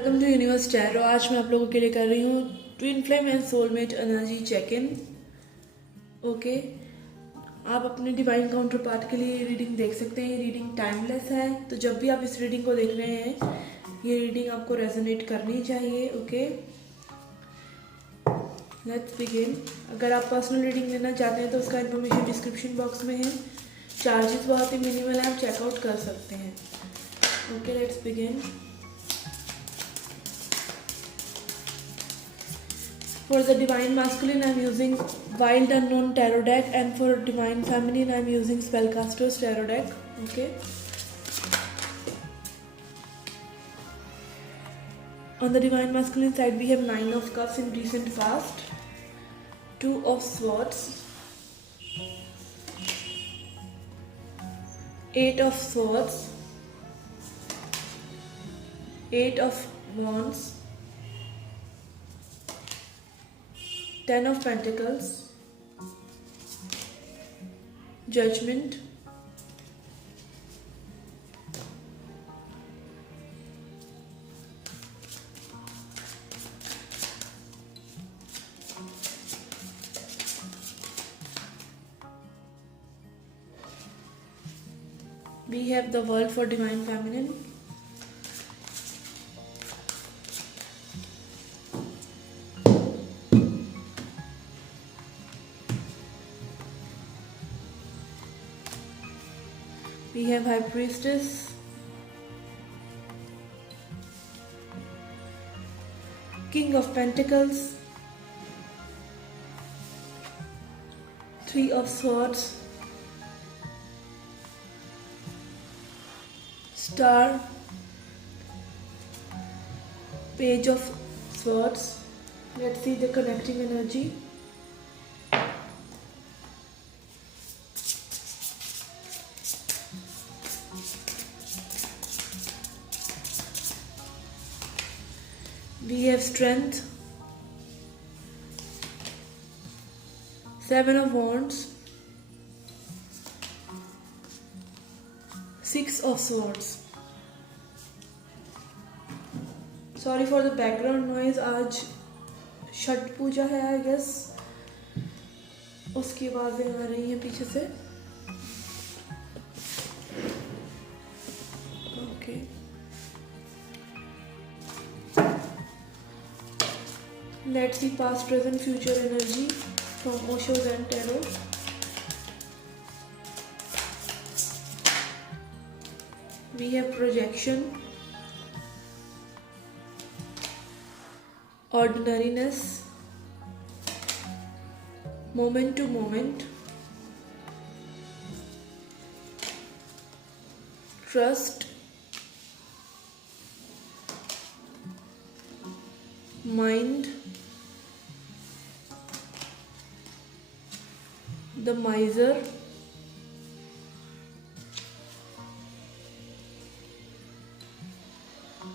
Welcome to universe tarot. आज मैं आप लोगों के लिए कर रही हूँ twin flame and soulmate energy check in. Okay, आप अपने डिवाइन काउंटर पार्ट के लिए रीडिंग देख सकते हैं। ये रीडिंग टाइमलेस है, तो जब भी आप इस रीडिंग को देख रहे हैं ये रीडिंग आपको रेजोनेट करनी चाहिए। Okay, let's begin. अगर आप पर्सनल रीडिंग लेना चाहते हैं तो उसका इन्फॉर्मेशन डिस्क्रिप्शन बॉक्स में है। चार्जेस बहुत ही मिनिमल है, आप चेकआउट कर सकते हैं। Okay, let's begin. For the Divine Masculine, I am using Wild Unknown Tarot deck, and for Divine Feminine, I am using Spellcasters Tarot deck. Okay. On the Divine Masculine side, we have 9 of Cups in recent past, 2 of Swords, 8 of Swords, 8 of Wands, 10 of Pentacles, Judgment, we have the World for Divine Feminine, we have High Priestess, King of Pentacles, 3 of Swords, Star, Page of Swords. Let's see the connecting energy. We have Strength, 7 of Wands, 6 of Swords. Sorry for the background noise, आज छठ पूजा है I guess, उसकी आवाज़ें आ रही हैं पीछे से। Okay, let's see past, present, future energy from Osho and Tarot. We have projection, ordinariness, moment to moment, trust, mind, the miser,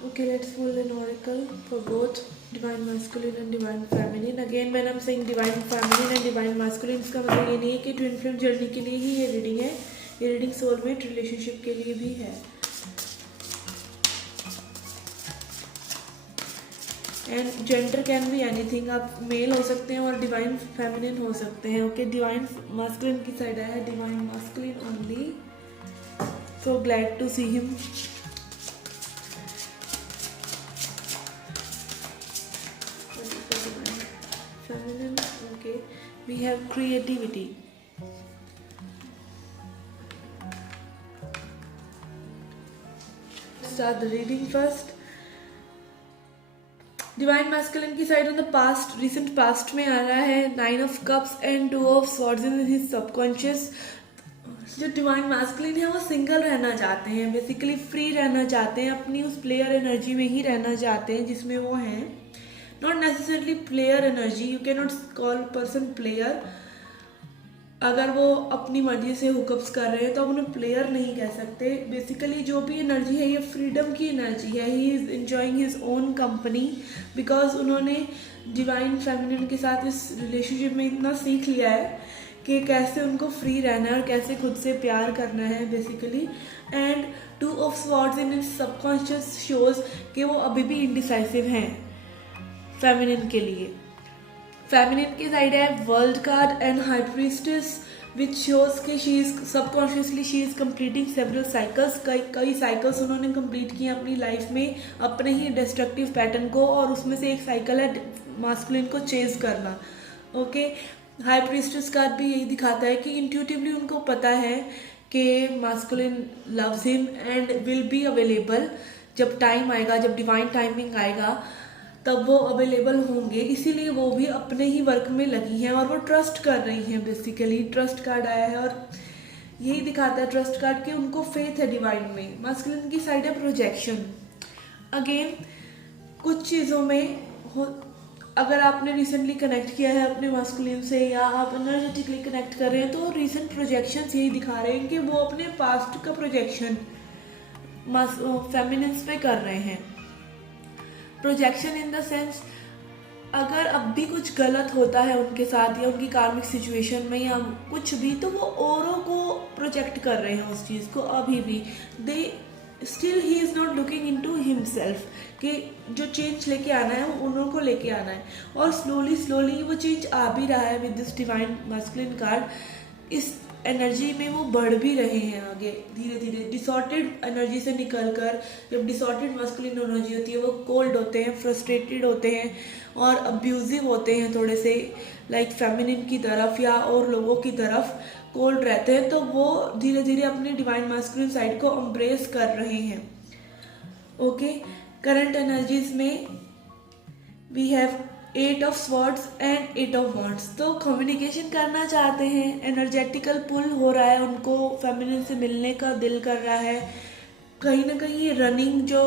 okay, let's pull an oracle for both divine masculine and divine feminine. Again when I'm saying divine feminine and divine masculine, इसका मतलब ये नहीं है कि twin flame journey के लिए ही ये reading है, ये रीडिंग सोलमेट रिलेशनशिप के लिए भी है। And gender can be anything, आप मेल हो सकते हैं और डिवाइन फेमिनिन हो सकते हैं। ओके, डिवाइन मास्कुलिन की साइड आया है, divine masculine only, so glad to see him. Feminine, okay, we have creativity, start the reading first. Divine masculine की side on the past, recent past में आ रहा है 9 of cups and 2 of swords in his subconscious. जो divine masculine है वो single रहना चाहते हैं, बेसिकली फ्री रहना चाहते हैं, अपनी उस प्लेयर एनर्जी में ही रहना चाहते हैं जिसमें वो हैं। Not necessarily player energy, you can not call person player. अगर वो अपनी मर्जी से हुकअप्स कर रहे हैं तो आप उन्हें प्लेयर नहीं कह सकते। बेसिकली जो भी एनर्जी है ये फ्रीडम की एनर्जी है। He is enjoying his own company because उन्होंने डिवाइन फेमिनिन के साथ इस रिलेशनशिप में इतना सीख लिया है कि कैसे उनको फ्री रहना है और कैसे खुद से प्यार करना है basically. And two of swords in subconscious shows कि वो अभी भी इंडिसाइसिव हैं फेमिनिन के लिए। फेमिनिन की साइड है world card and high priestess which shows कि she is subconsciously she is completing several cycles. कई साइकिल्स उन्होंने कंप्लीट किए अपनी लाइफ में अपने ही डिस्ट्रक्टिव पैटर्न को, और उसमें से एक साइकिल है मास्कुलिन को चेज करना। ओके, हाई प्रीस्टेस कार्ड भी यही दिखाता है कि इंट्यूटिवली उनको पता है कि masculine loves him and will be available. जब टाइम आएगा, जब डिवाइन टाइमिंग आएगा तब वो अवेलेबल होंगे, इसीलिए वो भी अपने ही वर्क में लगी हैं और वो ट्रस्ट कर रही हैं। बेसिकली ट्रस्ट कार्ड आया है और यही दिखाता है ट्रस्ट कार्ड कि उनको फेथ है डिवाइन में। मास्कुलिन की साइड है प्रोजेक्शन। अगेन कुछ चीज़ों में अगर आपने रिसेंटली कनेक्ट किया है अपने मास्कुलिन से या आप एनर्जेटिकली कनेक्ट कर रहे हैं तो रिसेंट प्रोजेक्शंस यही दिखा रहे हैं कि वो अपने पास्ट का प्रोजेक्शन फेमिनिन्स पे कर रहे हैं। प्रोजेक्शन इन द सेंस अगर अब भी कुछ गलत होता है उनके साथ या उनकी कार्मिक सिचुएशन में या कुछ भी, तो वो औरों को प्रोजेक्ट कर रहे हैं उस चीज़ को अभी भी। They still he is not looking into himself कि जो चेंज लेके आना है वो उन्हों को लेके आना है, और स्लोली वो चेंज आ भी रहा है with this divine masculine card. इस एनर्जी में वो बढ़ भी रहे हैं आगे धीरे धीरे। डिसॉर्टेड एनर्जी से निकलकर, जब डिसॉर्टेड मास्कुलिन एनर्जी होती है वो कोल्ड होते हैं, फ्रस्ट्रेटेड होते हैं और अब्यूजिव होते हैं थोड़े से, लाइक फेमिनिन की तरफ या और लोगों की तरफ कोल्ड रहते हैं, तो वो धीरे धीरे अपनी डिवाइन मास्कुलिन साइड को एम्ब्रेस कर रहे हैं। ओके, करंट एनर्जीज में we have 8 of swords and 8 of wands. तो कम्युनिकेशन करना चाहते हैं, एनर्जेटिकल पुल हो रहा है उनको, फेमिनिन से मिलने का दिल कर रहा है। कहीं ना कहीं रनिंग जो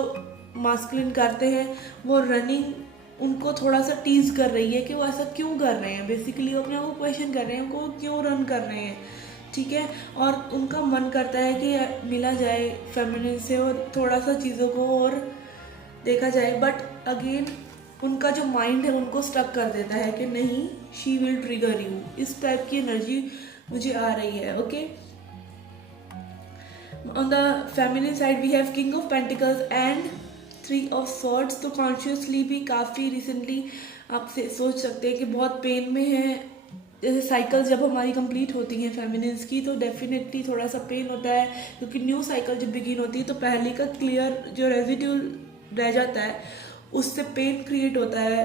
मास्कुलिन करते हैं वो रनिंग उनको थोड़ा सा टीज कर रही है कि वो ऐसा क्यों कर रहे हैं। बेसिकली वो अपने आप को क्वेश्चन कर रहे हैं वो क्यों रन कर रहे हैं, ठीक है। और उनका मन करता है कि मिला जाए फेमिनिन से और थोड़ा सा चीज़ों को और देखा जाए, बट अगेन उनका जो माइंड है उनको स्टक कर देता है कि नहीं, शी विल ट्रिगर यू। इस टाइप की एनर्जी मुझे आ रही है। Okay, on the feminine side we have king of pentacles and 3 of swords. तो कॉन्शियसली भी काफ़ी रिसेंटली आप सोच सकते हैं कि बहुत पेन में है। जैसे साइकिल जब हमारी कंप्लीट होती हैं फेमिनिन्स की तो डेफिनेटली थोड़ा सा पेन होता है, क्योंकि न्यू साइकिल जब बिगिन होती है तो पहले का क्लियर जो रेजिड्यूल रह जाता है उससे पेन क्रिएट होता है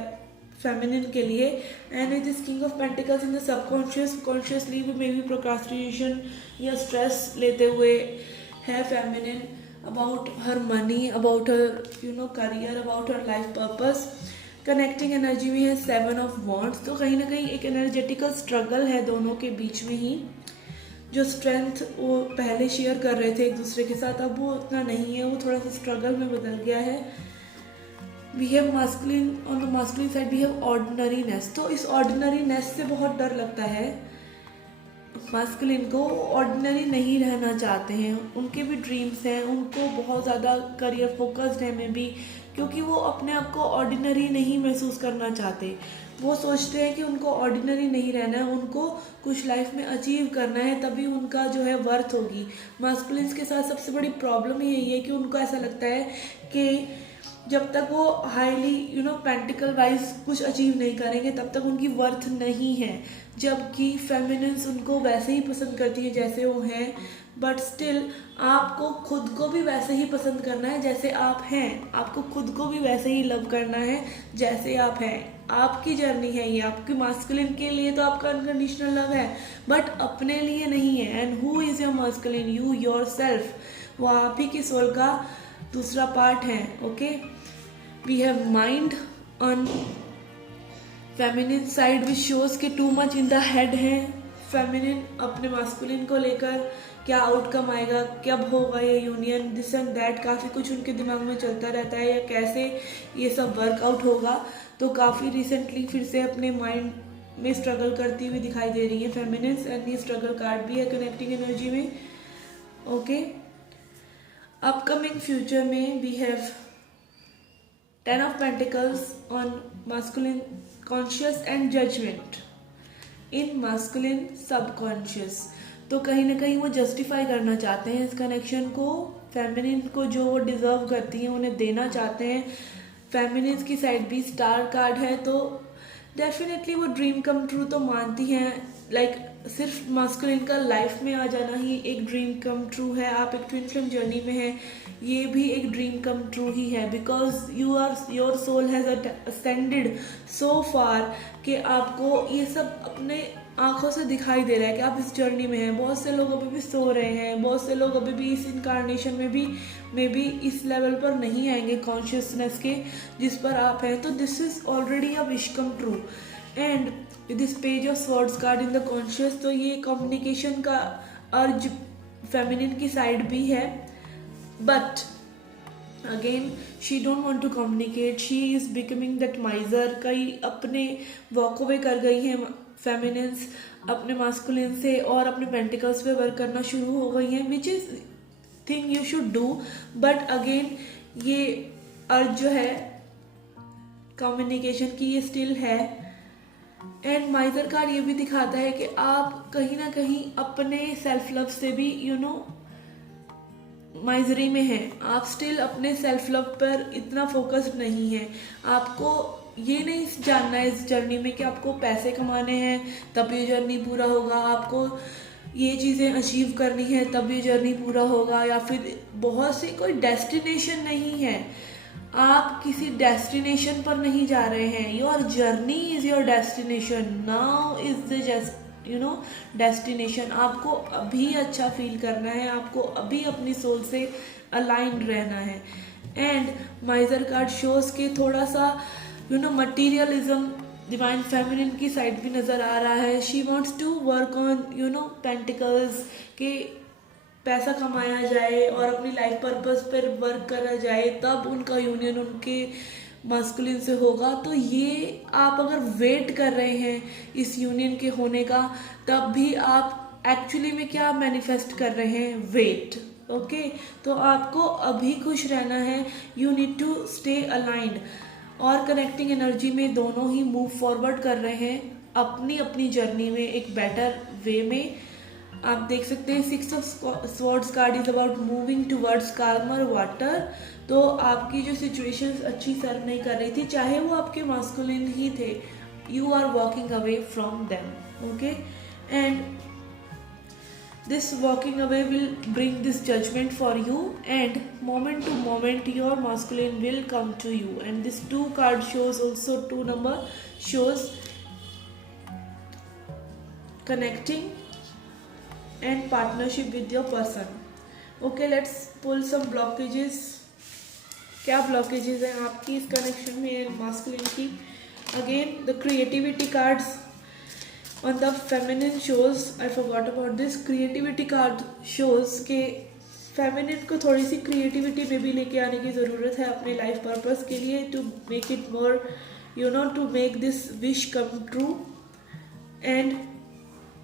फेमिनिन के लिए। And it is king of pentacles in the subconscious. Consciously भी मे बी प्रोक्रास्टिनेशन या स्ट्रेस लेते हुए है feminine about her money, about her career, about her life purpose. Connecting energy में है 7 ऑफ वॉन्ड्स। तो कहीं ना कहीं एक एनर्जेटिकल स्ट्रगल है दोनों के बीच में ही। जो स्ट्रेंथ वो पहले शेयर कर रहे थे एक दूसरे के साथ, अब वो उतना नहीं है, वो थोड़ा सा स्ट्रगल में बदल गया है। We have masculine, on the masculine side we have ordinariness. तो इस ऑर्डिनरीनेस से बहुत डर लगता है मास्कुलिन को। ऑर्डिनरी नहीं रहना चाहते हैं, उनके भी ड्रीम्स हैं, उनको बहुत ज़्यादा करियर फोकस्ड है में भी, क्योंकि वो अपने आप को ऑर्डिनरी नहीं महसूस करना चाहते। वो सोचते हैं कि उनको ऑर्डिनरी नहीं रहना है, उनको कुछ लाइफ में अचीव करना है, तभी उनका जो है वर्थ होगी। मास्कुलिन्स के साथ सबसे बड़ी प्रॉब्लम यही है कि उनको ऐसा लगता है कि जब तक वो हाईली पेंटिकल वाइज कुछ अचीव नहीं करेंगे तब तक उनकी वर्थ नहीं है। जबकि फेमिनिन्स उनको वैसे ही पसंद करती है जैसे वो हैं, बट स्टिल आपको खुद को भी वैसे ही पसंद करना है जैसे आप हैं। आपको खुद को भी वैसे ही लव करना है जैसे आप हैं। आपकी जर्नी है ये, आपकी मास्कुलिन के लिए तो आपका अनकंडीशनल लव है, बट अपने लिए नहीं है। And who is your masculine? You yourself. वो आप ही की सोल का दूसरा पार्ट है। Okay, we have mind on feminine side which shows के too much in the head है। फेमिनिन अपने मास्कुलिन को लेकर क्या आउटकम आएगा, कब होगा ये यूनियन, दिस एंड दैट, काफ़ी कुछ उनके दिमाग में चलता रहता है, या कैसे ये सब वर्कआउट होगा। तो काफ़ी रिसेंटली फिर से अपने माइंड में स्ट्रगल करती हुई दिखाई दे रही है फेमिनिन्स। एंड ये स्ट्रगल कार्ड भी है कनेक्टिंग एनर्जी में। ओके, अपकमिंग फ्यूचर में we have 10 of Pentacles on masculine conscious and judgment. In masculine subconscious. तो कहीं ना कहीं वो जस्टिफाई करना चाहते हैं इस कनेक्शन को, फेमिनिन को जो वो डिजर्व करती हैं उन्हें देना चाहते हैं। फेमिनिन की साइड भी स्टार कार्ड है, तो डेफिनेटली वो ड्रीम कम ट्रू तो मानती हैं। लाइक सिर्फ मास्कुलिन का लाइफ में आ जाना ही एक ड्रीम कम ट्रू है। आप एक ट्विन फ्लेम जर्नी में हैं, ये भी एक ड्रीम कम ट्रू ही है, because your soul has ascended so far कि आपको ये सब अपने आंखों से दिखाई दे रहा है कि आप इस जर्नी में हैं। बहुत से लोग अभी भी सो रहे हैं, बहुत से लोग अभी भी इस इनकारनेशन में भी मे बी इस लेवल पर नहीं आएंगे कॉन्शियसनेस के जिस पर आप हैं। तो this is already a wish come true. And this page of swords card in the conscious, तो ये कम्युनिकेशन का अर्ज फेमिनिन की साइड भी है, but again she don't want to communicate, she is becoming that miser. कई अपने walk away कर गई हैं फेमिनिन्स अपने मास्कुलिन से और अपने पेंटिकल्स पे वर्क करना शुरू हो गई हैं, which is thing you should do. But again ये अर्ज जो है कम्युनिकेशन की ये स्टिल है। एंड माइजर कार्ड ये भी दिखाता है कि आप कहीं ना कहीं अपने सेल्फ लव से भी माइजरी में हैं। आप स्टिल अपने सेल्फ लव पर इतना फोकस्ड नहीं है। आपको ये नहीं जानना है इस जर्नी में कि आपको पैसे कमाने हैं तब ये जर्नी पूरा होगा, आपको ये चीज़ें अचीव करनी है तब ये जर्नी पूरा होगा, या फिर बहुत सी कोई डेस्टिनेशन नहीं है। आप किसी डेस्टिनेशन पर नहीं जा रहे हैं। Your journey is your destination, now is the destination. आपको अभी अच्छा फील करना है, आपको अभी अपनी सोल से अलाइंड रहना है। एंड माइजर कार्ड शोज के थोड़ा सा मटीरियलिज्म डिवाइन फेमिनिन की साइड भी नज़र आ रहा है। She wants to work on pentacles के पैसा कमाया जाए और अपनी लाइफ पर्पस पर वर्क करा जाए, तब उनका यूनियन उनके मास्कुलिन से होगा। तो ये आप अगर वेट कर रहे हैं इस यूनियन के होने का, तब भी आप एक्चुअली में क्या मैनिफेस्ट कर रहे हैं, वेट। ओके, तो आपको अभी खुश रहना है। You need to stay aligned. और कनेक्टिंग एनर्जी में दोनों ही मूव फॉरवर्ड कर रहे हैं अपनी अपनी जर्नी में एक बेटर वे में। आप देख सकते हैं 6 of swords card is about moving towards calmer water. तो आपकी जो सिचुएशंस अच्छी सर्व नहीं कर रही थी, चाहे वो आपके मास्कुलिन ही थे, you are walking away from them. Okay, and this walking away will bring this judgment for you, and moment to moment your masculine will come to you. And this 2 card shows also 2 number shows connecting and partnership with your person. Okay, let's pull some blockages. क्या blockages हैं आपकी इस connection में masculine की? Again the creativity cards on the feminine shows, I forgot about this, creativity card shows कि feminine को थोड़ी सी creativity में भी लेके आने की ज़रूरत है अपने life purpose के लिए, to make it more to make this wish come true and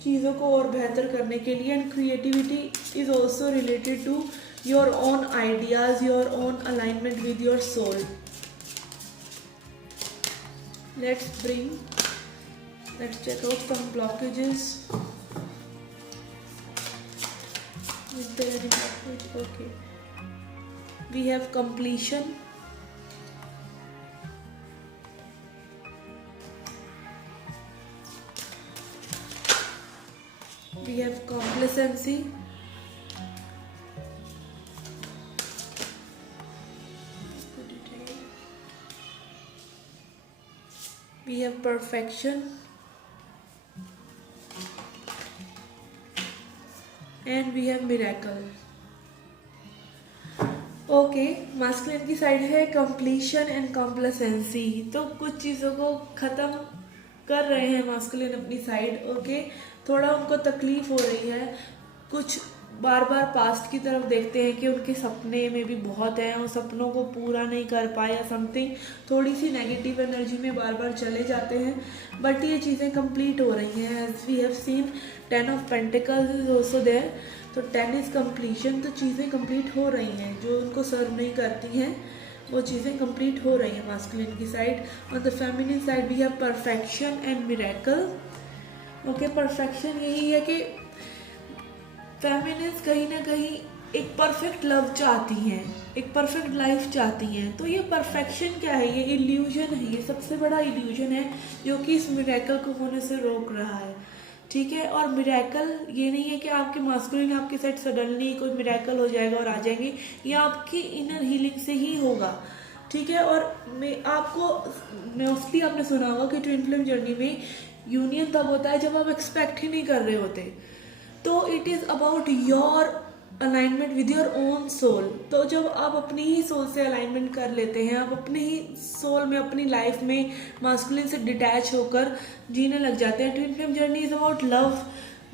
चीज़ों को और बेहतर करने के लिए। And creativity is also related to your own ideas, your own alignment with your soul. Let's check out some blockages. Is there any blockage? Okay. We have completion. We have complacency. We have perfection. And we have miracle. Okay, masculine की side है completion and complacency. तो कुछ चीज़ों को ख़त्म कर रहे हैं मास्कुलिन अपनी साइड। ओके, थोड़ा उनको तकलीफ हो रही है, कुछ बार बार पास्ट की तरफ देखते हैं कि उनके सपने में भी बहुत हैं, उन सपनों को पूरा नहीं कर पाए या समथिंग, थोड़ी सी नेगेटिव एनर्जी में बार बार चले जाते हैं। बट ये चीज़ें कंप्लीट हो रही हैं। As we have seen 10 of pentacles is also there, तो 10 इज कंप्लीशन। तो चीज़ें कंप्लीट हो रही हैं, जो उनको सर्व नहीं करती हैं वो चीज़ें कंप्लीट हो रही हैं मास्कुलिन की side. On the feminine side we have perfection and miracle. Okay, perfection यही है कि फेमिनिन्स कहीं ना कहीं एक परफेक्ट लव चाहती हैं, एक परफेक्ट लाइफ चाहती हैं। तो ये परफेक्शन क्या है? ये इल्यूजन है, ये सबसे बड़ा इल्यूजन है जो कि इस मिरेकल को होने से रोक रहा है। ठीक है, और मिरेकल ये नहीं है कि आपके मास्कुलिन आपके साइड सडनली कोई मिरेकल हो जाएगा और आ जाएंगे, ये आपकी इनर हीलिंग से ही होगा। ठीक है, और मैं आपको मोस्टली आपने सुना होगा कि ट्विन फ्लेम जर्नी में यूनियन तब होता है जब आप एक्सपेक्ट ही नहीं कर रहे होते। तो it is about your alignment with your own soul. तो जब आप अपनी ही सोल से अलाइनमेंट कर लेते हैं, आप अपने ही सोल में अपनी लाइफ में मास्कुलिन से डिटैच होकर जीने लग जाते हैं। Twin flame journey is about love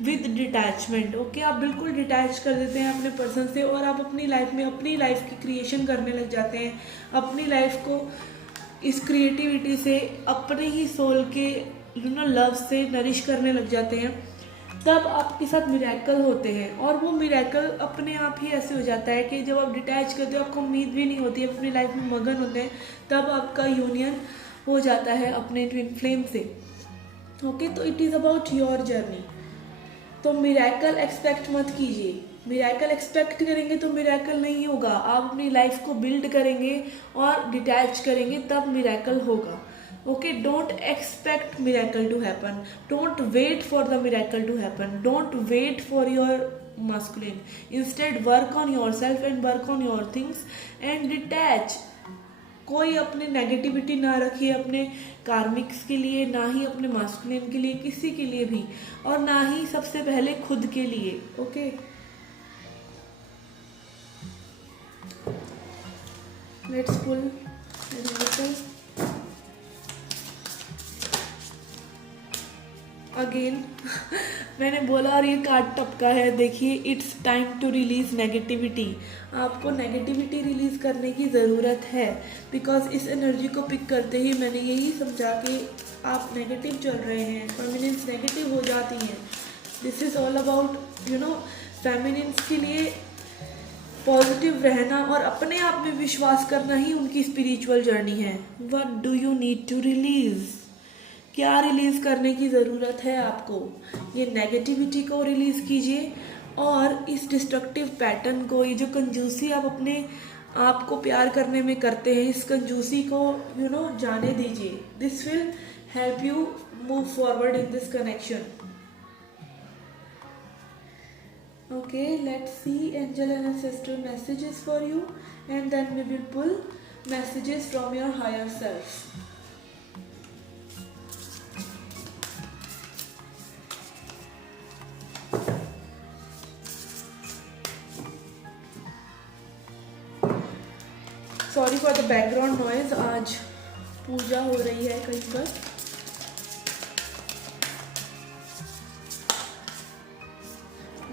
with detachment. Okay, आप बिल्कुल डिटैच कर देते हैं अपने पर्सन से और आप अपनी लाइफ में अपनी लाइफ की क्रिएशन करने लग जाते हैं, अपनी लाइफ को इस क्रिएटिविटी से अपने ही सोल के लव से नरिश करने लग जाते हैं। तब आपके साथ मिरेकल होते हैं, और वो मिरेकल अपने आप ही ऐसे हो जाता है कि जब आप डिटैच करते हो, आपको उम्मीद भी नहीं होती है, अपनी लाइफ में मगन होते हैं, तब आपका यूनियन हो जाता है अपने ट्विन फ्लेम से। ओके, तो it is about your journey. तो मिरेकल एक्सपेक्ट मत कीजिए। मिरेकल एक्सपेक्ट करेंगे तो मिरेकल नहीं होगा। आप अपनी लाइफ को बिल्ड करेंगे और डिटैच करेंगे, तब मिरेकल होगा। Okay, don't expect miracle to happen. Don't wait for the miracle to happen. Don't wait for your masculine. Instead, work on yourself and work on your things and detach. कोई अपनी negativity ना रखिए अपने karmics के लिए, ना ही अपने masculine के लिए, किसी के लिए भी, और ना ही सबसे पहले खुद के लिए। Okay, let's pull. अगेन मैंने बोला और ये कार्ड टपका है, देखिए, it's time to release negativity. आपको नेगेटिविटी रिलीज करने की ज़रूरत है, बिकॉज इस एनर्जी को पिक करते ही मैंने यही समझा कि आप नेगेटिव चल रहे हैं, फेमिनिन्स नेगेटिव हो जाती हैं। This is all about feminines के लिए पॉजिटिव रहना और अपने आप में विश्वास करना ही उनकी स्पिरिचुअल जर्नी है। What do you need to release? क्या रिलीज़ करने की ज़रूरत है आपको? ये नेगेटिविटी को रिलीज़ कीजिए और इस डिस्ट्रक्टिव पैटर्न को, ये जो कंजूसी आप अपने आप को प्यार करने में करते हैं, इस कंजूसी को जाने दीजिए। This will help you move forward in this connection. Okay, let's see angel and ancestral messages for you and then we will pull messages from your higher self. Sorry for the background noise, आज पूजा हो रही है कहीं पर।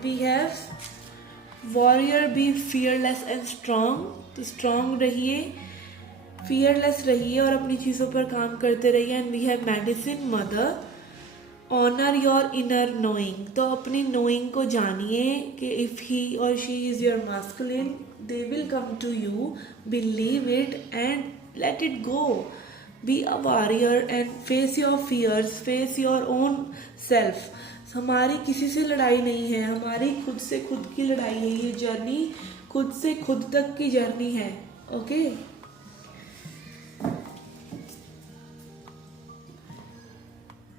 We have warrior, be fearless and strong. तो strong रहिए, fearless रहिए और अपनी चीज़ों पर काम करते रहिए। And we have medicine mother, honour your inner knowing. तो अपनी नोइंग को जानिए कि इफ़ ही और she is your masculine, they will come to you, believe it and let it go. Be a warrior and face your fears, face your own self. हमारी किसी से लड़ाई नहीं है, हमारी खुद से खुद की लड़ाई है। ये जर्नी खुद से खुद तक की जर्नी है। Okay,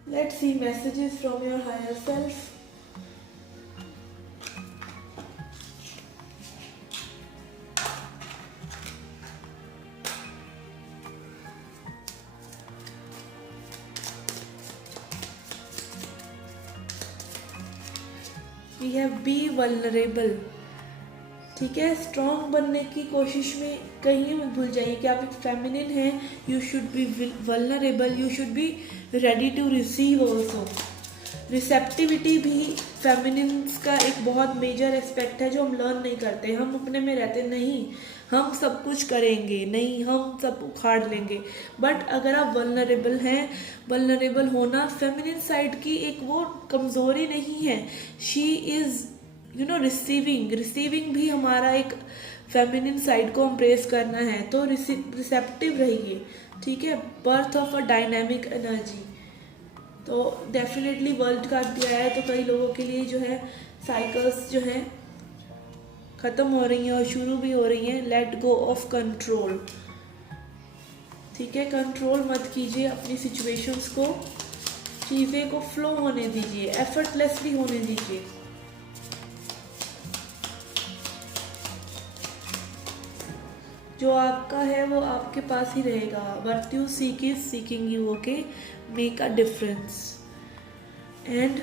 let's see messages from your higher self. We have be vulnerable. ठीक है, स्ट्रॉन्ग बनने की कोशिश में कहीं मत भूल जाइए कि आप एक फेमिनिन हैं। You should be vulnerable, you should be ready to receive also. Receptivity भी फेमिनिन्स का एक बहुत मेजर एस्पेक्ट है जो हम लर्न नहीं करते। हम अपने में रहते नहीं, हम सब कुछ करेंगे नहीं, हम सब उखाड़ लेंगे। बट अगर आप वल्नरेबल हैं, वल्नरेबल होना फेमिनिन साइड की एक वो कमज़ोरी नहीं है। शी इज़ रिसीविंग भी हमारा एक फेमिनिन साइड को एम्ब्रेस करना है। तो रिसेप्टिव रहिए। ठीक है, birth of a dynamic energy. तो डेफिनेटली वर्ल्ड कार्ड भी आया है, तो कई लोगों के लिए जो है साइकिल्स जो है ख़त्म हो रही हैं और शुरू भी हो रही हैं। लेट गो ऑफ कंट्रोल, ठीक है, कंट्रोल मत कीजिए अपनी सिचुएशंस को, चीज़ें को फ्लो होने दीजिए, एफर्टलेसली होने दीजिए। जो आपका है वो आपके पास ही रहेगा। What you seek is seeking you, okay, make a difference. And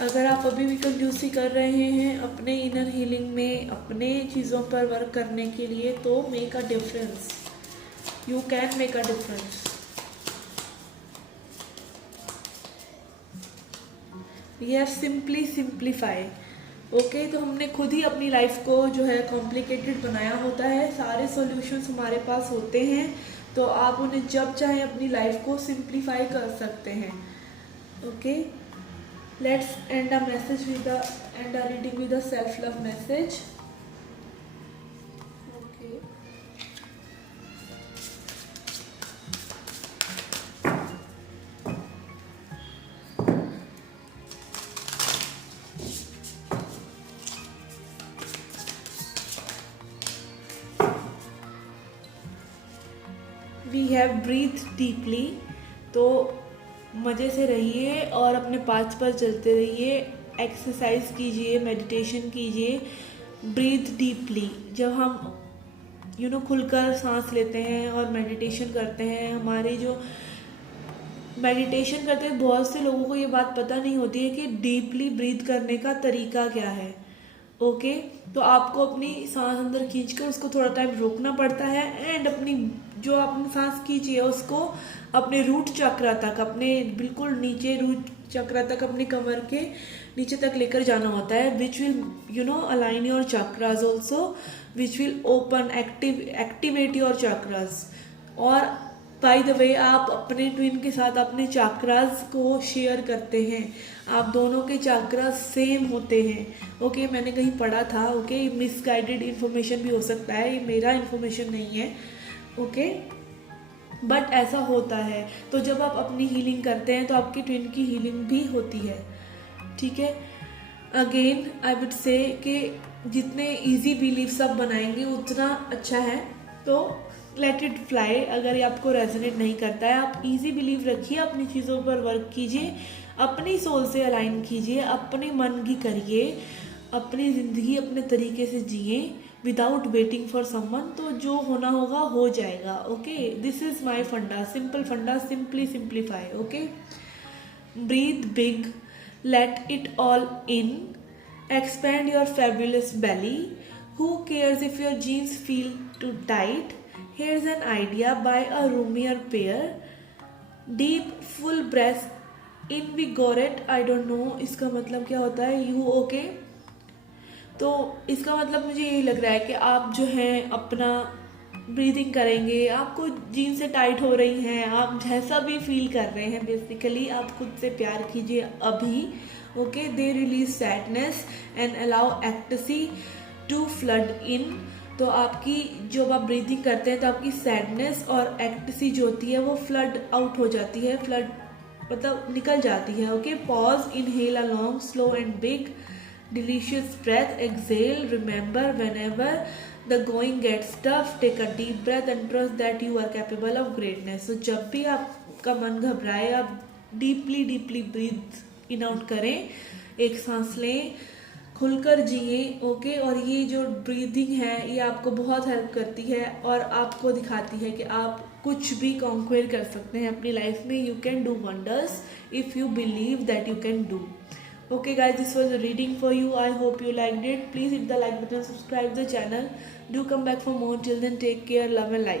अगर आप अभी भी कंजूसी कर रहे हैं अपने इनर हीलिंग में, अपने चीज़ों पर वर्क करने के लिए, तो make a difference, you can make a difference. We have simply simplify, okay. तो हमने खुद ही अपनी लाइफ को जो है कॉम्प्लिकेटेड बनाया होता है। सारे सॉल्यूशंस हमारे पास होते हैं, तो आप उन्हें जब चाहें अपनी लाइफ को सिंप्लीफाई कर सकते हैं, okay. Let's end a message with the and a reading with a self love message, okay. We have breathe deeply, तो मज़े से रहिए और अपने पाथ पर चलते रहिए, एक्सरसाइज कीजिए, मेडिटेशन कीजिए। ब्रीथ डीपली, जब हम खुलकर सांस लेते हैं और मेडिटेशन करते हैं, हमारी जो मेडिटेशन करते हैं, बहुत से लोगों को ये बात पता नहीं होती है कि डीपली ब्रीथ करने का तरीका क्या है, ओके। तो आपको अपनी सांस अंदर खींचकर उसको थोड़ा टाइम रोकना पड़ता है, एंड अपनी जो आपने सांस खींची है उसको अपने रूट चक्रा तक, अपने बिल्कुल नीचे रूट चक्रा तक, अपने कमर के नीचे तक लेकर जाना होता है, which will align your chakras also, which will open activate your chakras. और बाय द वे, आप अपने ट्विन के साथ अपने चक्रास को शेयर करते हैं, आप दोनों के चक्रास सेम होते हैं, ओके। मैंने कहीं पढ़ा था, ओके, मिसगाइडेड इन्फॉर्मेशन भी हो सकता है, ये मेरा इन्फॉर्मेशन नहीं है, ओके, बट ऐसा होता है। तो जब आप अपनी हीलिंग करते हैं तो आपकी ट्विन की हीलिंग भी होती है, ठीक है। अगेन आई वुड से कि जितने इजी बिलीव्स आप बनाएंगे उतना अच्छा है, तो लेट इट फ्लाई। अगर ये आपको रेजोनेट नहीं करता है, आप इजी बिलीव रखिए, अपनी चीज़ों पर वर्क कीजिए, अपनी सोल से अलाइन कीजिए, अपने मन की करिए, अपनी ज़िंदगी अपने तरीके से जिए विदाउट वेटिंग फॉर समवन, तो जो होना होगा हो जाएगा, okay. This is my funda, simple funda, simply simplify, okay. Breathe big, let it all in, expand your fabulous belly, who cares if your jeans feel too tight, here's an idea, buy a roomier pair, deep full breath, invigorate, I don't know इसका मतलब क्या होता है, you okay। तो इसका मतलब मुझे यही लग रहा है कि आप जो हैं अपना ब्रीदिंग करेंगे, आपको जीन्स से टाइट हो रही हैं, आप जैसा भी फील कर रहे हैं, बेसिकली आप खुद से प्यार कीजिए अभी, okay. They release sadness and allow ecstasy to flood in. तो आपकी जब आप ब्रीदिंग करते हैं तो आपकी सैडनेस और एक्टसी जो होती है वो फ्लड आउट हो जाती है, फ्लड मतलब निकल जाती है, okay. Pause, inhale a long, slow and big delicious breath, exhale, remember whenever the going gets tough, take a deep breath and trust that you are capable of greatness। so जब भी आपका मन घबराए, आप deeply deeply breathe in out करें, एक सांस लें, खुलकर जिए, ओके। और ये जो ब्रीदिंग है ये आपको बहुत हेल्प करती है और आपको दिखाती है कि आप कुछ भी कॉन्क्वेर कर सकते हैं अपनी लाइफ में। You can do wonders if you believe that you can do. Okay guys, this was a reading for you. I hope you liked it. Please hit the like button, subscribe the channel. Do come back for more. Till then, take care, love and light.